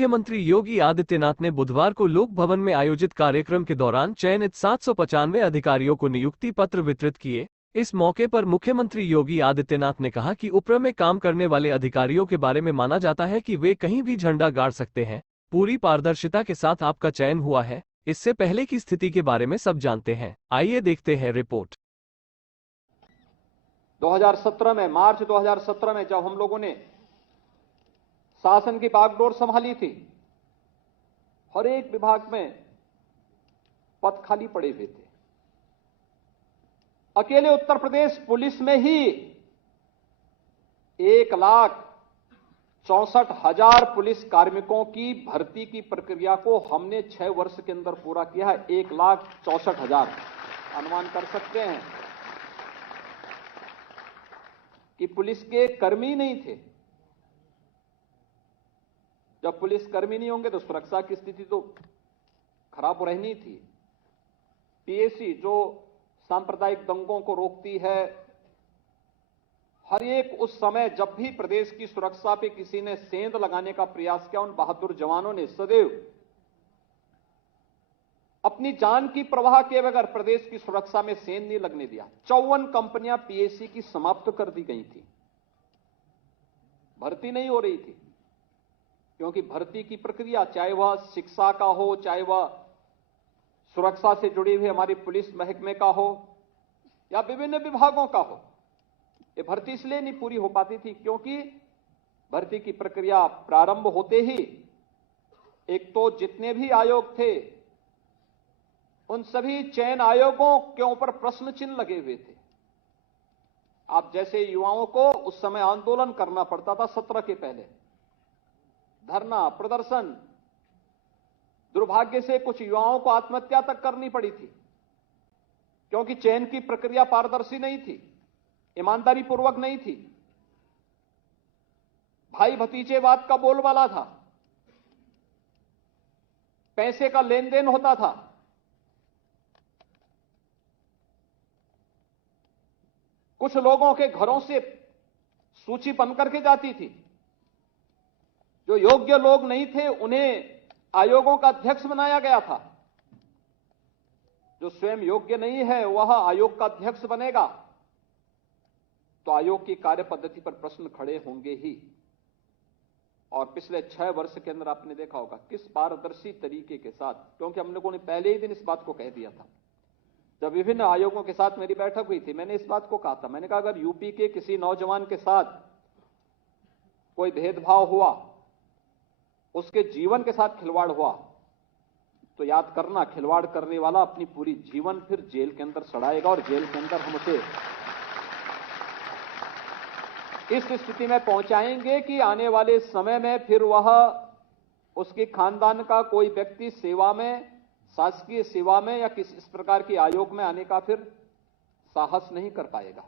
मुख्यमंत्री योगी आदित्यनाथ ने बुधवार को लोक भवन में आयोजित कार्यक्रम के दौरान चयनित 795 अधिकारियों को नियुक्ति पत्र वितरित किए। इस मौके पर मुख्यमंत्री योगी आदित्यनाथ ने कहा कि ऊपर में काम करने वाले अधिकारियों के बारे में माना जाता है कि वे कहीं भी झंडा गाड़ सकते हैं। पूरी पारदर्शिता के साथ आपका चयन हुआ है। इससे पहले की स्थिति के बारे में सब जानते हैं, आइए देखते हैं रिपोर्ट। 2017 में, मार्च 2017 में जब हम लोगों ने शासन की बागडोर संभाली थी, हर एक विभाग में पद खाली पड़े हुए थे। अकेले उत्तर प्रदेश पुलिस में ही 1,64,000 पुलिस कार्मिकों की भर्ती की प्रक्रिया को हमने 6 वर्ष के अंदर पूरा किया है। 1,64,000, अनुमान कर सकते हैं कि पुलिस के कर्मी नहीं थे। जब पुलिस कर्मी नहीं होंगे तो सुरक्षा की स्थिति तो खराब रहनी थी। पीएसी जो सांप्रदायिक दंगों को रोकती है, हर एक उस समय जब भी प्रदेश की सुरक्षा पे किसी ने सेंध लगाने का प्रयास किया, उन बहादुर जवानों ने सदैव अपनी जान की परवाह किए बगैर प्रदेश की सुरक्षा में सेंध नहीं लगने दिया। 54 कंपनियां पीएसी की समाप्त कर दी गई थी, भर्ती नहीं हो रही थी, क्योंकि भर्ती की प्रक्रिया, चाहे वह शिक्षा का हो, चाहे वह सुरक्षा से जुड़ी हुई हमारी पुलिस महकमे का हो या विभिन्न विभागों का हो, ये भर्ती इसलिए नहीं पूरी हो पाती थी क्योंकि भर्ती की प्रक्रिया प्रारंभ होते ही एक तो जितने भी आयोग थे, उन सभी चयन आयोगों के ऊपर प्रश्न चिन्ह लगे हुए थे। आप जैसे युवाओं को उस समय आंदोलन करना पड़ता था, सत्र के पहले धरना प्रदर्शन, दुर्भाग्य से कुछ युवाओं को आत्महत्या तक करनी पड़ी थी, क्योंकि चयन की प्रक्रिया पारदर्शी नहीं थी, ईमानदारी पूर्वक नहीं थी, भाई भतीजेवाद का बोलबाला था, पैसे का लेन देन होता था। कुछ लोगों के घरों से सूची बन करके जाती थी, जो योग्य लोग नहीं थे उन्हें आयोगों का अध्यक्ष बनाया गया था। जो स्वयं योग्य नहीं है वह आयोग का अध्यक्ष बनेगा तो आयोग की कार्य पद्धति पर प्रश्न खड़े होंगे ही। और पिछले 6 वर्ष के अंदर आपने देखा होगा किस पारदर्शी तरीके के साथ, क्योंकि हम लोगों ने पहले ही दिन इस बात को कह दिया था, जब विभिन्न आयोगों के साथ मेरी बैठक हुई थी, मैंने इस बात को कहा था, मैंने कहा अगर यूपी के किसी नौजवान के साथ कोई भेदभाव हुआ, उसके जीवन के साथ खिलवाड़ हुआ, तो याद करना खिलवाड़ करने वाला अपनी पूरी जीवन फिर जेल के अंदर सड़ाएगा और जेल के अंदर हम उसे इस स्थिति में पहुंचाएंगे कि आने वाले समय में फिर वह, उसके खानदान का कोई व्यक्ति सेवा में, शासकीय सेवा में या किसी इस प्रकार के आयोग में आने का फिर साहस नहीं कर पाएगा।